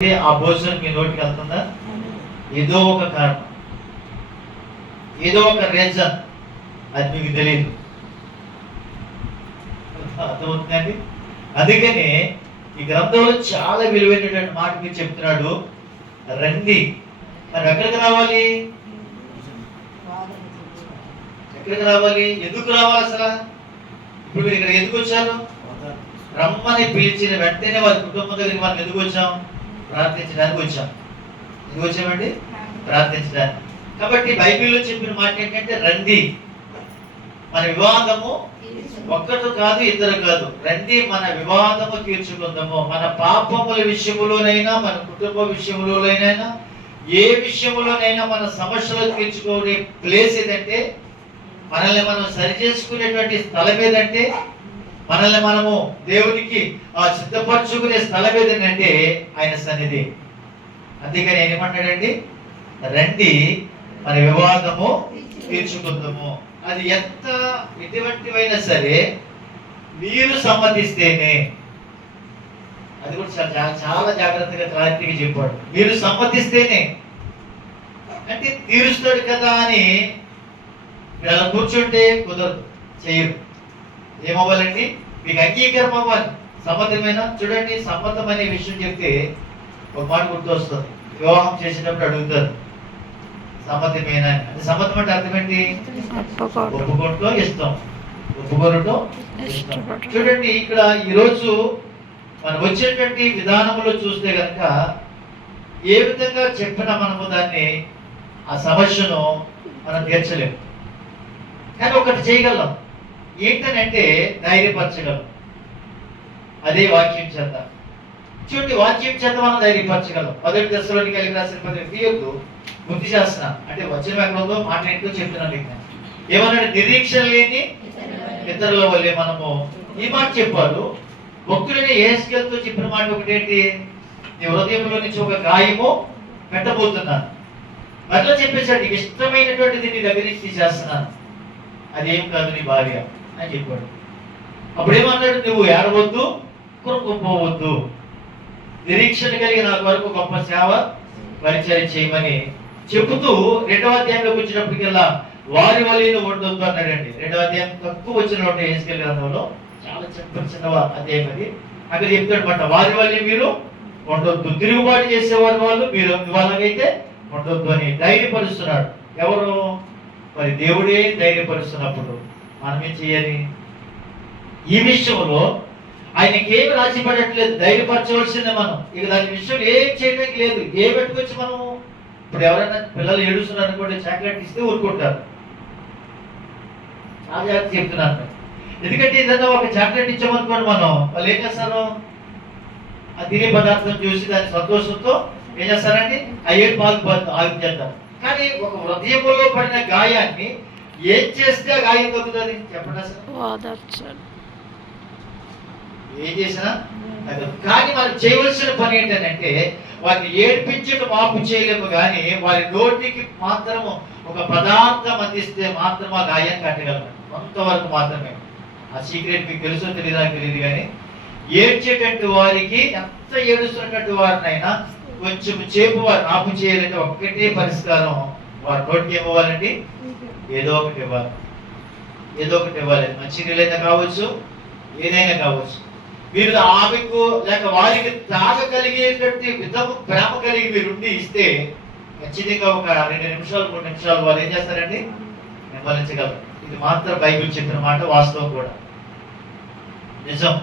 అయితే ఆ భోజనం మీ నోటికి వెళ్తుందా? ఏదో ఒక కారణం. ఏదో ఒక రీజన్ అది మీకు తెలియదు. అర్థమవుతుందండి? అందుకని ఈ గ్రంథంలో చాలా విలువైనటువంటి మాట మీరు చెప్తున్నాడు. రండి. మరి ఎక్కడికి రావాలి? ఎక్కడికి రావాలి? ఎందుకు రావాలి అసలు? ఇప్పుడు మీరు ఇక్కడ ఎందుకు వచ్చారు? రమ్మని పిలిచిన వెంటనే వారి కుటుంబం దగ్గరికి మనం ఎందుకు వచ్చాం? ప్రార్థించడానికి వచ్చాం. ఎందుకు వచ్చామండి? ప్రార్థించడానికి. కాబట్టి బైబిల్లో చెప్పిన మాట ఏంటంటే రండి. మన వివాదము ఒక్కటి కాదు ఇద్దరు కాదు. రండి మన వివాదము తీర్చుకుందాము. మన పాపముల విషయములోనైనా మన కుటుంబ విషయములోనైనా ఏ విషయములోనైనా మన సమస్యలు తీర్చుకునే ప్లేస్ ఏదంటే మనల్ని మనం సరి చేసుకునేటువంటి స్థలం ఏదంటే మనల్ని మనము దేవునికి ఆ సిద్ధపరచుకునే స్థలం ఏదంటే ఆయన సన్నిధి. అందుకని ఏమంటాడండి రండి మన వివాదము తీర్చుకుందాము. అది ఎంత ఎటువంటివైనా సరే మీరు సమ్మతిస్తేనే అది కూడా చాలా చాలా- చాలా జాగ్రత్తగా క్లారిటీగా చెప్పాడు. మీరు సమ్మతిస్తేనే అంటే తీరుస్తాడు కదా అని మీరు అలా కూర్చుంటే కుదరదు చేయరు. ఏమవ్వాలండి మీకు అంగీకారం అవ్వాలి సమ్మతమైన చూడండి సమ్మతం అనే విషయం చెప్తే ఒక మాట గుర్తొస్తుంది. వివాహం చేసేటప్పుడు అడుగుతారు. సమ్మతమేన అని. అంటే సమ్మతం అంటే అర్థం ఏంటి ఒప్పుకోవడం ఒప్పుకోవటం ఇష్టం. ఒప్పుకోవటం ఇష్టం. చూడండి ఇక్కడ ఈరోజు మనం వచ్చేటువంటి విధానంలో చూస్తే కనుక ఏ విధంగా చెప్పినా మనము దాన్ని ఆ సమస్యను మనం తీర్చలేము. కానీ ఒకటి చేయగలం. ఏంటనంటే ధైర్యపరచగలం. అదే వాక్యం చేత చూడండి వాక్యం చేత మనం ధైర్యపరచగలం. మొదటి దశలోని కలిగి రాసిన పది తీయొద్దు. గుర్తు చేస్తున్నా అంటే వచ్చిన ఎక్కడ ఉందో మాట ఏంటో చెప్తున్నాను మీకు నేను. ఏమన్నాడు? లేని ఇతరుల వల్లే మనము ఈ మాట చెప్పారు. భక్తుడైన ఏసుకెళ్తూ చెప్పిన మాట ఒకటేంటి? నీ హృదయంలో నుంచి ఒక గాయము పెట్టబోతున్నాను. మరలా చెప్పేశాడు. నీకు ఇష్టమైనటువంటిది నీ దగ్గర నుంచి తీసేస్తున్నాను. అదేం కాదు నీ భార్య. అని చెప్పాడు. అప్పుడు ఏమన్నాడు? నువ్వు ఏడవద్దు కొనుక్కోపోవద్దు నిరీక్షణ కలిగి నాకు వరకు గొప్ప సేవ పరిచయం చేయమని చెబుతూ రెండవ అధ్యాయంలోకి వచ్చినప్పటికల్లా వారి వలీను ఉండొద్దు అన్నాడండి. రెండవ అధ్యాయం తక్కువ వచ్చిన ఏసుకెళ్ళి గ్రంథంలో చాలా చిన్న చిన్న అధ్యాయం అది. అక్కడ చెప్తాడు అనమాట వారి వల్లి మీరు ఉండొద్దు. తిరుగుబాటు చేసేవారి వాళ్ళు మీరు వాళ్ళకైతే ఉండొద్దు అని ధైర్యపరుస్తున్నాడు. ఎవరు? మరి దేవుడే ధైర్యపరుస్తున్నప్పుడు. మనమే ఏం చేయాలి? ఈ విషయంలో ఆయనకి ఏమి రాసి పడట్లేదు ధైర్యపరచవలసిందే మనం. ఇక దాని విషయం ఏం చేయడానికి లేదు. ఏ పెట్టుకోవచ్చు మనం ఇప్పుడు ఎవరైనా పిల్లలు ఏడుస్తున్నారు అనుకోండి చాక్లెట్ ఇస్తే ఊరుకుంటారు. చాలా జాగ్రత్త చెప్తున్నాను ఎందుకంటే ఏదైనా ఒక చాక్లెట్ ఇచ్చామనుకోండి మనం వాళ్ళు ఏం చేస్తారు? ఆ తినే పదార్థం చూసి దాని సంతోషంతో ఏం చేస్తారండి? ఆ ఏడు పాలు ఆగి కానీ ఒక హృదయంలో పడిన గాయాన్ని ఏం చేస్తే గాయం తగ్గుతుంది? చెప్పండి అసలు. ఏం చేసినా? కానీ మనం చేయవలసిన పని ఏంటంటే వారిని ఏడ్పించడం మాపు చేయలేము కానీ వారి నోటికి మాత్రము ఒక పదార్థం అందిస్తే మాత్రం ఆ గాయం కట్టగలము కొంతవరకు మాత్రమే. ఆ సీక్రెట్ మీకు తెలుసో తెలియదా తెలియదు కానీ ఏడ్చేటట్టు వారికి ఎంత ఏడుస్తున్నట్టు వారినైనా కొంచెం చేపు వారు ఆపు చేయాలంటే ఒక్కటే పరిష్కారం వారి తోటికి ఇవ్వాలండి. ఏదో ఒకటి ఇవ్వాలి. ఏదో ఒకటి ఇవ్వాలి. మంచి నీళ్ళైనా కావచ్చు ఏదైనా కావచ్చు. మీరు ఆమెకు లేక వారికి తాగగలిగేటట్టు విధము ప్రేమ కలిగి మీరు ఉండి ఇస్తే ఖచ్చితంగా ఒక రెండు నిమిషాలు మూడు నిమిషాలు వాళ్ళు ఏం చేస్తారండి? నిమ్మలించగలరు ఇది మాత్రం బైబిల్ చెప్పిన మాట వాస్తవం కూడా. నిజం.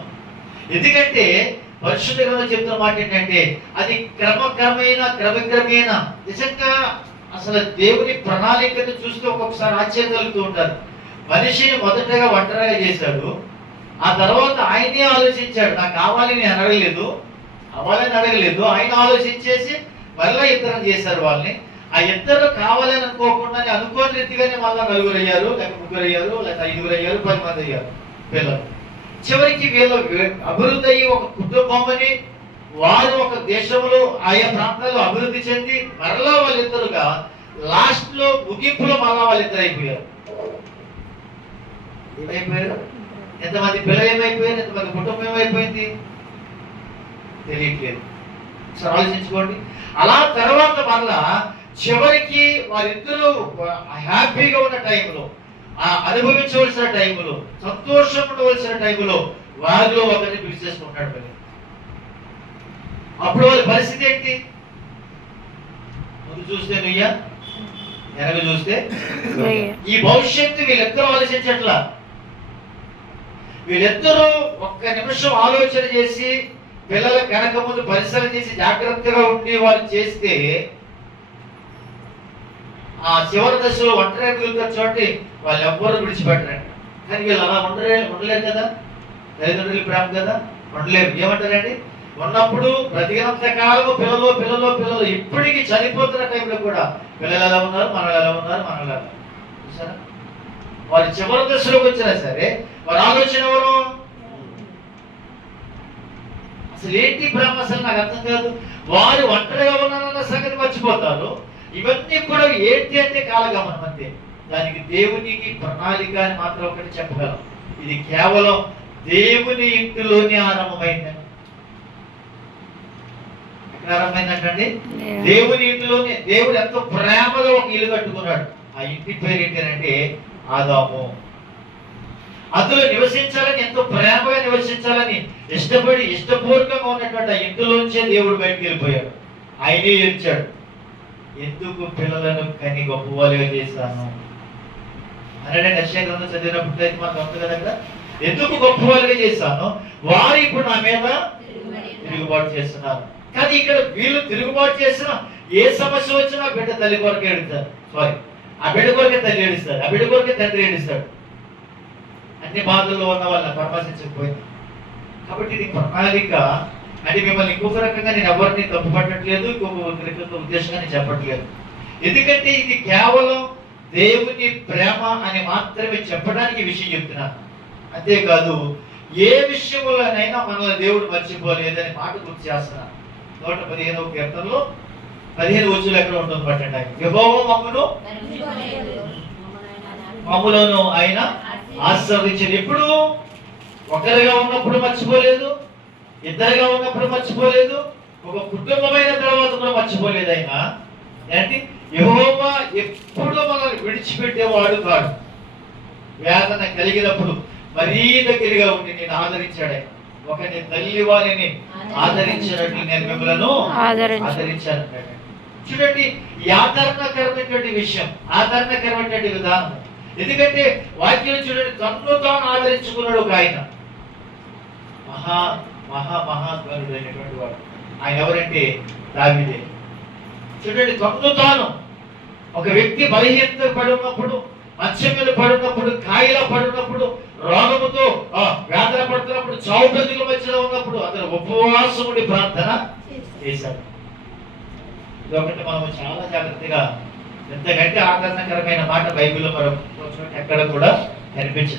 ఎందుకంటే పరిశుద్ధ చెప్తున్న మాట ఏంటంటే అది క్రమక్రమేణ క్రమక్రమేణ. నిజంగా అసలు దేవుని ప్రణాళికను చూస్తే ఒక్కొక్కసారి ఆశ్చర్యం కలుగుతూ ఉంటారు. మనిషిని మొదటగా ఒంటరిగా చేశాడు. ఆ తర్వాత ఆయనే ఆలోచించాడు నాకు కావాలి నేను అడగలేదు అవ్వాలని అడగలేదు. ఆయన ఆలోచించేసి మళ్ళీ ఇద్దరం చేశారు వాళ్ళని. ఆ ఇద్దరు కావాలని అనుకోకుండా అనుకోని రీతిగానే మళ్ళీ నలుగురు అయ్యారు లేక ముగ్గురు అయ్యారు లేక ఐదుగురు అయ్యారు పది మంది అయ్యారు పిల్లలు. చివరికి వీళ్ళు అభివృద్ధి అయ్యి ఒక కుటుంబమని వారు ఒక దేశంలో ఆయా ప్రాంతాల్లో అభివృద్ధి చెంది మరలా వాళ్ళిద్దరుగా లాస్ట్లో ముగింపులో మరలా వాళ్ళిద్దరు అయిపోయారు. ఏమైపోయారు? ఎంతమంది పిల్లలు ఏమైపోయారు? ఎంతమంది కుటుంబం ఏమైపోయింది? తెలియట్లేదు. ఒకసారి ఆలోచించుకోండి. అలా తర్వాత మరలా చివరికి వారిద్దరూ హ్యాపీగా ఉన్న టైంలో ఆ అనుభవించవలసిన టైంలో సంతోషం ఉండవలసిన టైంలో వారిలో ఒకరిని పిలిచేసుకుంటాడు మరి అప్పుడు వాళ్ళ పరిస్థితి ఏంటి? ముందు చూస్తే నుయ్య వెనక చూస్తే. ఈ భవిష్యత్తు వీళ్ళిద్దరూ ఆలోచించట్లా. వీళ్ళిద్దరూ ఒక్క నిమిషం ఆలోచన చేసి పిల్లల కనుక ముందు పరిశీలన చేసి జాగ్రత్తగా ఉండి వాళ్ళు చేస్తే ఆ చివరి దశలో ఒంటరి వెళ్తారు చూడండి వాళ్ళు ఎవ్వరూ విడిచిపెట్టరండి కానీ వీళ్ళు అలా ఉండలే ఉండలేరు కదా? తల్లిదండ్రుల ప్రేమ కదా? ఉండలేరు. ఏమంటారండి? ఉన్నప్పుడు బ్రతికినంత కాలము పిల్లలు పిల్లలు పిల్లలు ఇప్పటికి చనిపోతున్న టైంలో కూడా పిల్లలు ఎలా ఉన్నారు? మనలు ఎలా ఉన్నారు? మనలు ఎలా చూసారా? వారి చివరి దశలోకి వచ్చినా సరే వారి ఆలోచన ఎవరు? అసలు ఏంటి ప్రేమ అసలు నాకు అర్థం కాదు. వారు ఒంటరిగా ఉన్నారన్న సంగతి మర్చిపోతారు. ఇవన్నీ కూడా ఏంటి అంటే కాలగమనం అంతే. దానికి దేవునికి ప్రణాళిక అని మాత్రం ఒకటి చెప్పగలం. ఇది కేవలం దేవుని ఇంటిలోనే ఆరంభమైందని. ఆరంభమైందంటండి దేవుని ఇంటిలోనే దేవుడు ఎంతో ప్రేమగా ఒక ఇల్లు కట్టుకున్నాడు. ఆ ఇంటి పేరు ఏంటంటే ఆదాము. అందులో నివసించాలని ఎంతో ప్రేమగా నివసించాలని ఇష్టపడి ఇష్టపూర్వకంగా ఉన్నటువంటి ఆ ఇంటిలోంచే దేవుడు బయటికి వెళ్ళిపోయాడు. ఆయనే ఏడ్చాడు. ఎందుకు పిల్లలను కని గొప్పవాళ్ళుగా చేశాను? అనడే నశ్య గ్రంథం చదివినప్పుడు అయితే మనకు ఉంది కదా. ఎందుకు గొప్పవాళ్ళుగా చేశాను? వారు ఇప్పుడు నా మీద తిరుగుబాటు చేస్తున్నారు. కానీ ఇక్కడ వీళ్ళు తిరుగుబాటు చేసిన ఏ సమస్య వచ్చినా బిడ్డ తల్లి కొరకే ఏడుస్తారు. సారీ ఆ బిడ్డ కొరకే తల్లి ఏడుస్తారు. ఆ బిడ్డ కొరకే తండ్రి ఏడుస్తాడు. అన్ని బాధల్లో ఉన్న వాళ్ళ పరామర్శించకపోయింది కాబట్టి ఇది ప్రణాళిక. అంటే మిమ్మల్ని ఇంకొక రకంగా నేను ఎవరిని తప్పు పట్టట్లేదు ఇంకొక రకంగా ఉద్దేశంగా నేను చెప్పట్లేదు. ఎందుకంటే ఇది కేవలం దేవుని ప్రేమ అని మాత్రమే చెప్పడానికి విషయం చెప్తున్నాను అంతేకాదు ఏ విషయంలోనైనా మనల్ని దేవుడు మర్చిపోలేదని మాట గుర్తు చేస్తున్నాను నూట పదిహేనవ కీర్తనలో పదిహేను వచ్చులు ఎక్కడ ఉంటుంది పట్టండి ఆయన. యెహోవా మమ్మను మమ్ములను ఆయన ఆశీర్వదించారు ఎప్పుడు? ఒకరిగా ఉన్నప్పుడు మర్చిపోలేదు ఇద్దరుగా ఉన్నప్పుడు మర్చిపోలేదు ఒక కుటుంబమైన తర్వాత కూడా మర్చిపోలేదు ఆయన. ఏంటి? యెహోవా ఎప్పుడు మనల్ని విడిచిపెట్టేవాడు కాడు. వేదన కలిగినప్పుడు మరీ దగ్గరగా ఉండి నేను ఆదరించాడు ఆయన. ఒక నీ తల్లి వారిని ఆదరించినట్లు నేను మిమ్మలను ఆదరించు. ఆదరించాను. చూడండి ఈ ఆదరణకరమైనటువంటి విషయం ఆదరణకరమైనటువంటి విధానం. ఎందుకంటే వాక్యం చూడండి తన్ను తాను ఆదరించుకున్నాడు ఒక ఆయన. మహా మహా మహాత్మరుడు అయినటువంటి వాడు. ఆయన ఎవరంటే? దావిదే. చూడండి తన్ను తాను ఒక వ్యక్తి బలహీనత పడినప్పుడు మంచం మీద పడినప్పుడు కాయల పడినప్పుడు పడుతున్నప్పుడు చావు బ్రతుకుల మధ్యలో ఉన్నప్పుడు అతను ఉపవాసం ఉండి ప్రార్థన చేశాడు. ఇదొకటి మనము చాలా జాగ్రత్తగా ఎంతకంటే ఆకర్షణకరమైన మాట బైబిల్లో మనం ఎక్కడ కూడా కనిపించదు.